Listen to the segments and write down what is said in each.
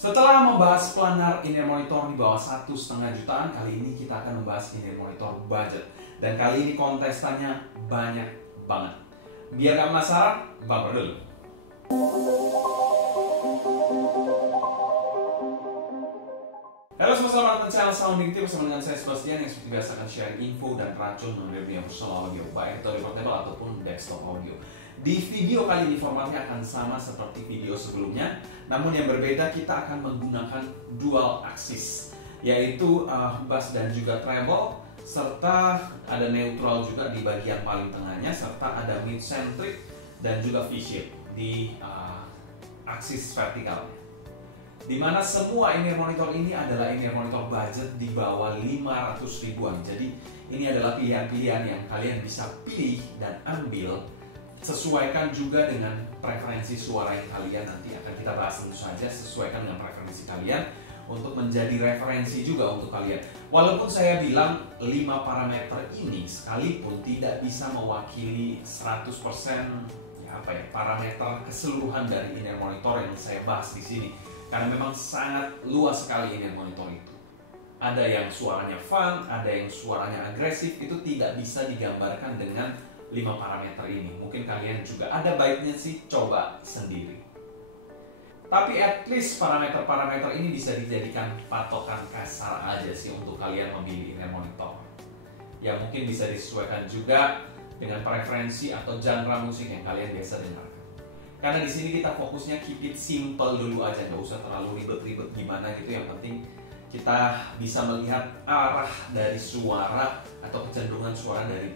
Setelah membahas planar in-ear monitor di bawah 1,5 jutaan, kali ini kita akan membahas in-ear monitor budget. Dan kali ini kontestannya banyak banget. Biar gak penasaran, bangkrut dulu. Halo semua, selamat datang di channel Sounding Team bersama dengan saya Sebastian yang seperti biasa akan share info dan racun mengenai dunia personal audio, baik itu audio portable ataupun desktop audio. Di video kali ini formatnya akan sama seperti video sebelumnya, namun yang berbeda kita akan menggunakan dual axis, yaitu bass dan juga treble, serta ada neutral juga di bagian paling tengahnya, serta ada mid centric dan juga V-shape di aksis vertikalnya. Dimana semua in-ear monitor ini adalah in-ear monitor budget di bawah 500 ribuan. Jadi ini adalah pilihan-pilihan yang kalian bisa pilih dan ambil, sesuaikan juga dengan preferensi suara yang kalian nanti akan kita bahas. Tentu saja sesuaikan dengan preferensi kalian untuk menjadi referensi juga untuk kalian. Walaupun saya bilang 5 parameter ini sekalipun tidak bisa mewakili 100% parameter keseluruhan dari in-ear monitor yang saya bahas di sini. Karena memang sangat luas sekali in-ear monitor itu. Ada yang suaranya fun, ada yang suaranya agresif, itu tidak bisa digambarkan dengan 5 parameter ini. Mungkin kalian juga ada baiknya sih coba sendiri. Tapi at least parameter-parameter ini bisa dijadikan patokan kasar aja sih untuk kalian memilih in-ear monitor. Ya mungkin bisa disesuaikan juga dengan preferensi atau genre musik yang kalian biasa dengarkan. Karena di sini kita fokusnya keep it simple dulu aja, nggak usah terlalu ribet-ribet gimana gitu. Yang penting kita bisa melihat arah dari suara atau kecenderungan suara dari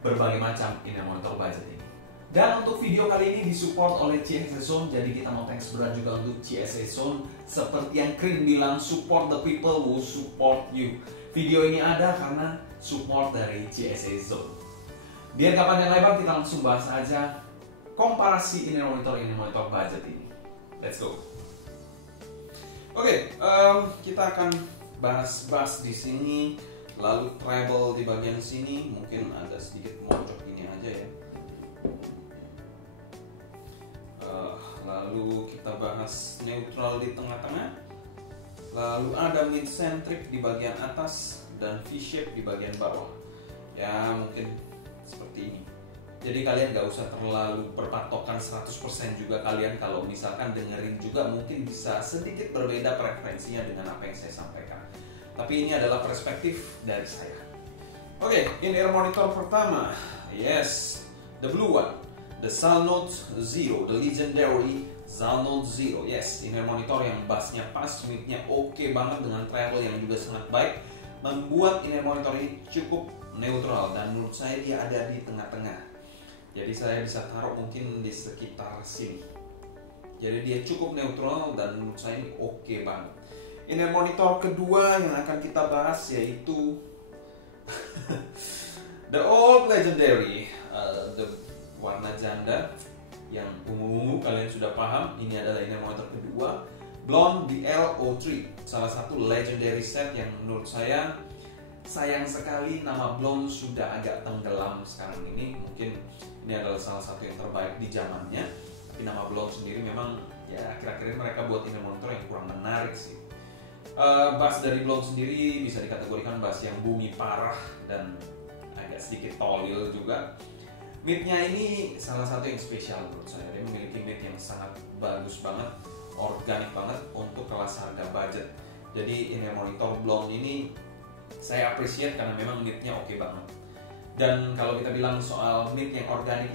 berbagai macam in-ear monitor budget ini. Dan untuk video kali ini disupport oleh CSA Sound, jadi kita mau thanks berat juga untuk CSA Sound. Seperti yang Krin bilang, support the people who support you. Video ini ada karena support dari CSA Sound. Biar gak panjang lebar, kita langsung bahas aja komparasi in-ear monitor budget ini. Let's go. Oke, kita akan bahas bass di sini, lalu treble di bagian sini, mungkin ada sedikit mojok ini aja ya. Lalu kita bahas neutral di tengah-tengah, lalu ada mid centric di bagian atas dan V-shape di bagian bawah. Ya mungkin seperti ini. Jadi kalian gak usah terlalu berpatokan 100% juga. Kalian kalau misalkan dengerin juga mungkin bisa sedikit berbeda preferensinya dengan apa yang saya sampaikan. Tapi ini adalah perspektif dari saya. Oke, in-ear monitor pertama. Yes, the blue one. The Zalnote Zero, the legendary Zalnote Zero. Yes, in-ear monitor yang bassnya pas, midnya oke banget dengan treble yang juga sangat baik, membuat in-ear monitor ini cukup neutral dan menurut saya dia ada di tengah-tengah. Jadi saya bisa taruh mungkin di sekitar sini. Jadi dia cukup neutral dan menurut saya ini oke banget. In-ear monitor kedua yang akan kita bahas yaitu the old legendary, the warna janda yang ungu-ungu, kalian sudah paham. Ini adalah in-ear monitor kedua, Blonde DL03, salah satu legendary set yang menurut saya sayang sekali nama Blonde sudah agak tenggelam sekarang ini. Mungkin ini adalah salah satu yang terbaik di zamannya, tapi nama Blonde sendiri memang ya akhir-akhir ini mereka buat in-ear monitor yang kurang menarik sih. Bass dari Blonde sendiri bisa dikategorikan bass yang bunyi parah dan agak sedikit tolil juga. Midnya ini salah satu yang spesial menurut saya. Dia memiliki mid yang sangat bagus banget, organik banget untuk kelas harga budget. Jadi in-ear monitor Blonde ini saya appreciate karena memang midnya oke banget. Dan kalau kita bilang soal mid yang organik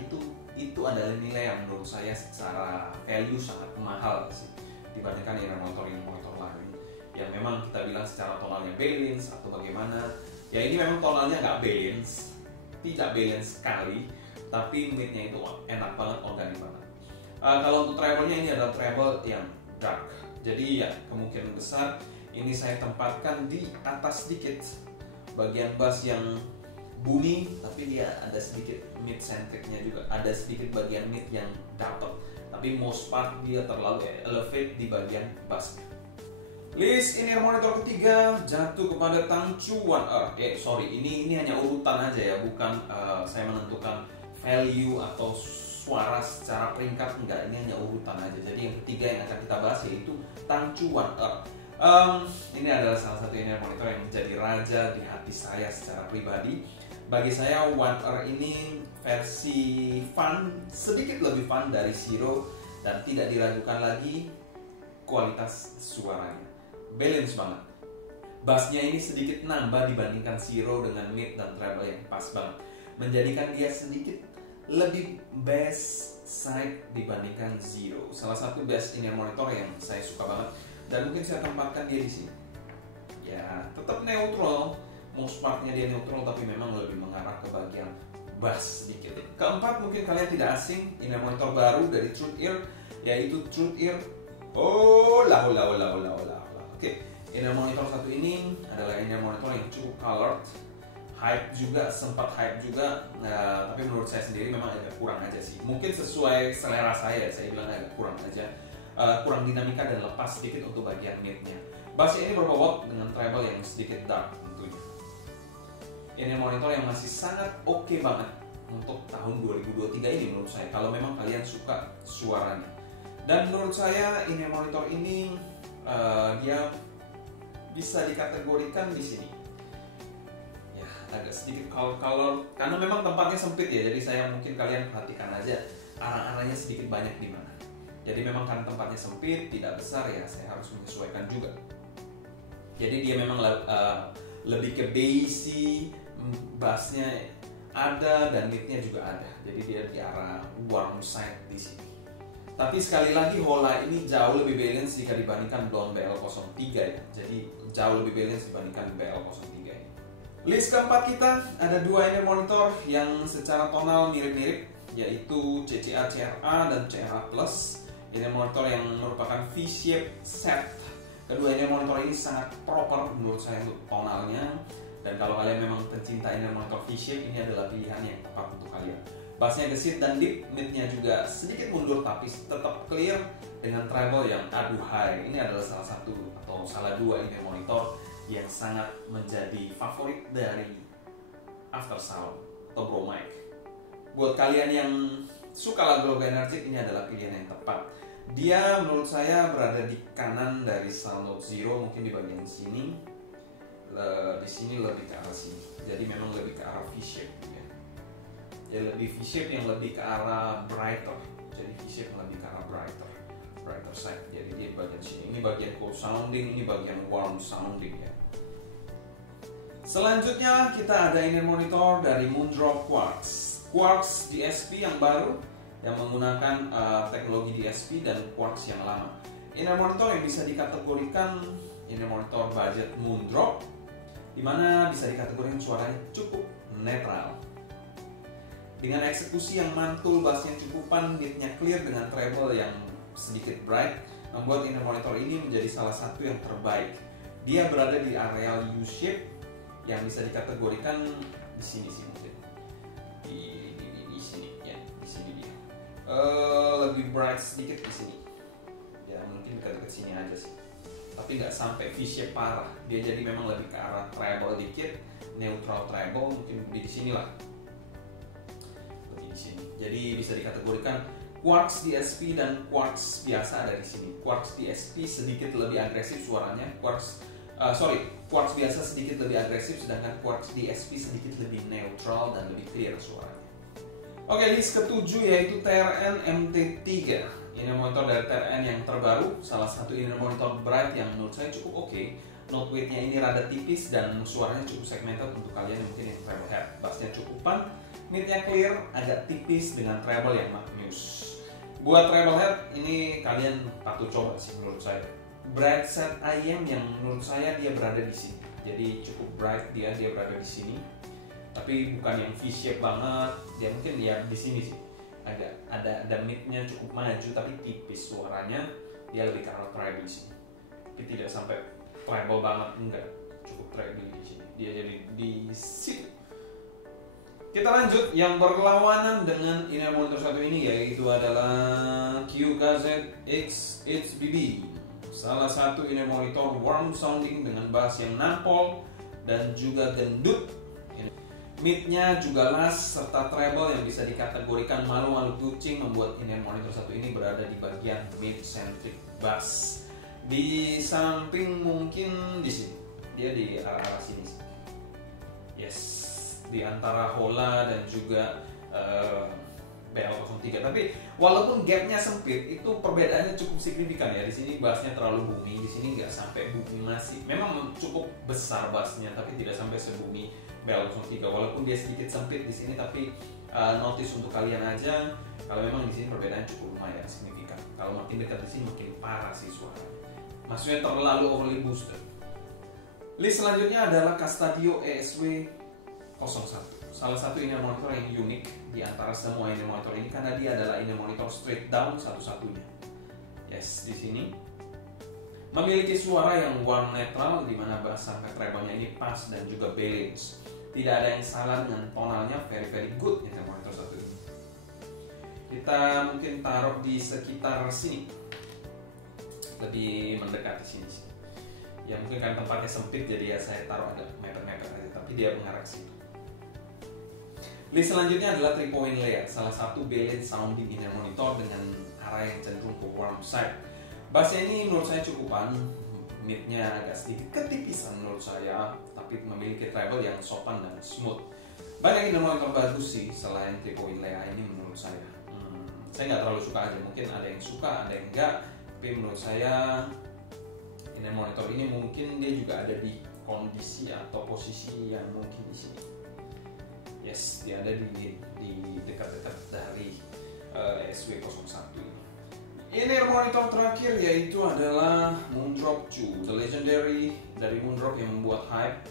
itu adalah nilai yang menurut saya secara value sangat mahal sih dibandingkan in-ear monitor lain yang memang kita bilang secara tonalnya balance atau bagaimana. Ya ini memang tonalnya nggak balance, tidak balance sekali, tapi midnya itu enak banget, organik banget. Kalau untuk treble-nya ini adalah treble yang dark, jadi ya kemungkinan besar ini saya tempatkan di atas sedikit bagian bass yang bunyi, tapi dia ada sedikit mid centricnya juga, ada sedikit bagian mid yang dapat, tapi most part dia terlalu elevate di bagian bassnya. List in-ear monitor ketiga jatuh kepada Tangchu One Earth. Sorry, ini hanya urutan aja ya, bukan saya menentukan value atau suara secara peringkat, enggak, ini hanya urutan aja. Jadi yang ketiga yang akan kita bahas yaitu Tangchu One Earth. Ini adalah salah satu inner monitor yang menjadi raja di hati saya secara pribadi. Bagi saya One Earth ini versi fun, sedikit lebih fun dari Zero, dan tidak diragukan lagi kualitas suaranya. Balance banget. Bassnya ini sedikit nambah dibandingkan Zero dengan mid dan treble yang pas banget, menjadikan dia sedikit lebih bass side dibandingkan Zero. Salah satu bass inner monitor yang saya suka banget, dan mungkin saya tempatkan dia di sini. Ya, tetap neutral, most partnya dia neutral, tapi memang lebih mengarah ke bagian bass sedikit. Keempat, mungkin kalian tidak asing, inner monitor baru dari Truedear, yaitu Truedear. Oke. Inner monitor satu ini adalah inner monitor yang cukup colored, sempat hype juga, tapi menurut saya sendiri memang agak kurang aja sih. Mungkin sesuai selera saya bilang agak kurang aja, kurang dinamika dan lepas sedikit untuk bagian midnya. Bassnya ini berbobot dengan treble yang sedikit dark tentunya. Inner monitor yang masih sangat oke banget untuk tahun 2023 ini menurut saya, kalau memang kalian suka suaranya. Dan menurut saya inner monitor ini dia bisa dikategorikan di sini. Ya, agak sedikit color karena memang tempatnya sempit ya. Jadi saya mungkin kalian perhatikan aja arah-arahnya sedikit banyak di mana. Jadi memang karena tempatnya sempit, tidak besar ya, saya harus menyesuaikan juga. Jadi dia memang lebih ke bassy, bassnya ada dan midnya juga ada. Jadi dia di arah warm side di sini. Tapi sekali lagi Hola ini jauh lebih balance jika dibandingkan Blonde BL03 ya. Jadi jauh lebih balance dibandingkan BL03 ini. List keempat kita ada dua inner monitor yang secara tonal mirip-mirip, yaitu CCA CRA dan CRA Plus. Inner monitor yang merupakan V-shape set. Kedua inner monitor ini sangat proper menurut saya untuk tonalnya. Dan kalau kalian memang pencinta inner monitor V-shape, ini adalah pilihan yang tepat untuk kalian. Bassnya gesit dan deep, midnya juga sedikit mundur tapi tetap clear dengan treble yang aduhai. Ini adalah salah satu atau salah dua inner monitor yang sangat menjadi favorit dari Aftersound atau Bro Mic. Buat kalian yang suka lagu energik, ini adalah pilihan yang tepat. Dia menurut saya berada di kanan dari Soundnote Zero, mungkin di bagian sini. Di sini lebih ke arah sini. Jadi memang lebih ke arah V-shape ya. Ya lebih V-shape yang lebih ke arah brighter. Jadi V-shape yang lebih ke arah brighter side. Jadi dia bagian sini. Ini bagian cold sounding, ini bagian warm sounding ya. Selanjutnya kita ada inner monitor dari Moondrop Quartz DSP yang baru yang menggunakan teknologi DSP dan Quartz yang lama. Inner monitor yang bisa dikategorikan inner monitor budget Moondrop, dimana bisa dikategorikan suaranya cukup netral. Dengan eksekusi yang mantul, bassnya cukupan, midnya clear dengan treble yang sedikit bright, membuat inner monitor ini menjadi salah satu yang terbaik. Dia berada di areal U-shape yang bisa dikategorikan di sini sih mungkin. Di sini ya, di sini dia. Lebih bright sedikit di sini. Ya mungkin dekat-dekat sini aja sih. Tapi nggak sampai V-shape parah. Dia jadi memang lebih ke arah treble dikit, neutral treble mungkin di sini lah. Jadi bisa dikategorikan Quartz DSP dan Quartz biasa ada di sini. Quartz DSP sedikit lebih agresif suaranya. Quartz biasa sedikit lebih agresif, sedangkan Quartz DSP sedikit lebih neutral dan lebih clear suaranya. Oke, list ketujuh yaitu TRN MT3. Inner monitor dari TRN yang terbaru, salah satu inner monitor bright yang menurut saya cukup oke. Note weight-nya ini rada tipis dan suaranya cukup segmented untuk kalian yang mungkin yang treble head. Bassnya cukupan, midnya clear, agak tipis dengan treble yang magnus. Buat treble head ini kalian patut coba sih menurut saya. Bright set IM yang menurut saya dia berada di sini. Jadi cukup bright dia berada di sini. Tapi bukan yang V-shape banget, dia mungkin ya di sini sih. Ada midnya cukup maju tapi tipis suaranya, dia lebih ke arah treble di sini. Tapi tidak sampai treble banget, enggak, cukup treble di sini. Dia jadi di sini. Kita lanjut yang berlawanan dengan inner monitor satu ini, yaitu adalah QKZ-X HBB. Salah satu inner monitor warm sounding dengan bass yang nampol dan juga gendut. Mid-nya juga las serta treble yang bisa dikategorikan malu-malu kucing membuat in-ear monitor satu ini berada di bagian mid-centric bass. Di samping mungkin di sini, dia di arah sini. Yes, di antara Hola dan juga BL03. Tapi walaupun gapnya sempit, itu perbedaannya cukup signifikan ya. Di sini bassnya terlalu booming, di sini nggak sampai booming masih. Memang cukup besar bassnya, tapi tidak sampai sebumi BL03. Walaupun dia sedikit sempit di sini, tapi notice untuk kalian aja. Kalau memang di sini perbedaan cukup lumayan signifikan. Kalau makin dekat di sini makin parah sih suaranya. Maksudnya terlalu overly boosted. List selanjutnya adalah Castadio ESW 01. Salah satu in-ear monitor yang unik di antara semua in-ear monitor ini karena dia adalah in-ear monitor straight down satu-satunya. Yes, di sini memiliki suara yang warm netral di mana bass sampai treble-nya ini pas dan juga balance. Tidak ada yang salah dengan tonalnya, very good in-ear monitor satu ini. Kita mungkin taruh di sekitar sini, lebih mendekati sini. Ya mungkin kan tempatnya sempit jadi ya saya taruh agak mepet-mepet aja, tapi dia mengarah ke situ. List selanjutnya adalah 3-point layout, salah satu balance sounding in-ear monitor dengan arah yang cenderung ke warm side. Bassnya ini menurut saya cukupan, mid-nya agak sedikit ketipisan menurut saya, tapi memiliki treble yang sopan dan smooth. Banyak in-ear monitor bagus sih selain 3-point layout ini menurut saya. Saya nggak terlalu suka aja, mungkin ada yang suka, ada yang enggak, tapi menurut saya in-ear monitor ini mungkin dia juga ada di kondisi atau posisi yang mungkin di sini. Yes, dia ada di dekat-dekat dari ESW01 ini. In-ear monitor terakhir yaitu adalah Moondrop 2, the legendary dari Moondrop yang membuat hype.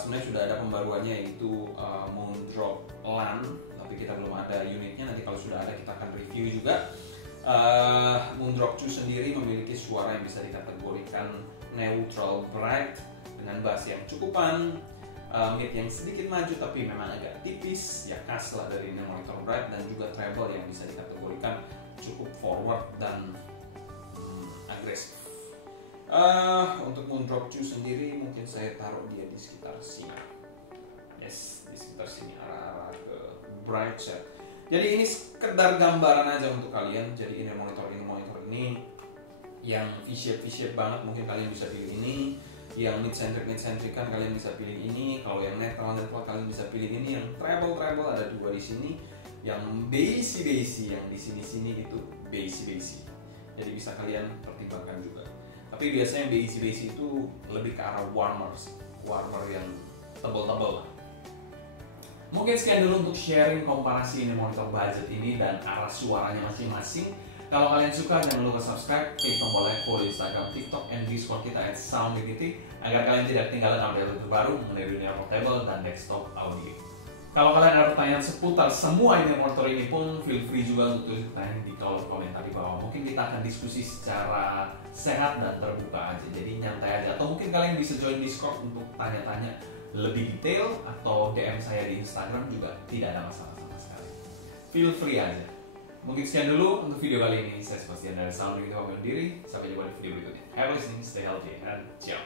Sebenarnya sudah ada pembaruannya yaitu Moondrop LAN, tapi kita belum ada unitnya. Nanti kalau sudah ada kita akan review juga. Moondrop 2 sendiri memiliki suara yang bisa dikategorikan neutral bright dengan bass yang cukupan, mid yang sedikit maju tapi memang agak tipis, ya khas lah dari monitor bright, dan juga treble yang bisa dikategorikan cukup forward dan agresif. Untuk Moondrop 2 sendiri mungkin saya taruh dia di sekitar sini. Yes, di sekitar sini, arah-arah ke bright set. Jadi ini sekedar gambaran aja untuk kalian. Jadi ini monitor ini yang V-shape banget mungkin kalian bisa pilih ini. Yang mid-centric kan kalian bisa pilih ini. Kalau yang netral kalian bisa pilih ini. Yang treble ada dua di sini. Yang bassy yang di sini itu bassy. Jadi bisa kalian pertimbangkan juga. Tapi biasanya bassy itu lebih ke arah warmer yang tebal-tebal. Mungkin sekian dulu untuk sharing komparasi ini monitor budget ini dan arah suaranya masing-masing. Kalau kalian suka, jangan lupa subscribe, klik tombol like, follow Instagram, TikTok, and Discord kita @sounddignity agar kalian tidak ketinggalan update terbaru mengenai dunia portable dan desktop audio. Kalau kalian ada pertanyaan seputar semua ini monitor ini pun, feel free juga untuk tulis pertanyaan di kolom komentar di bawah. Mungkin kita akan diskusi secara sehat dan terbuka aja, jadi nyantai aja. Atau mungkin kalian bisa join Discord untuk tanya-tanya lebih detail, atau DM saya di Instagram juga tidak ada masalah sama sekali. Feel free aja. Mungkin sekian dulu untuk video kali ini. Saya Sebastian dari Sounddignity pamit diri. Sampai jumpa di video berikutnya. Have a listening, stay healthy, and ciao.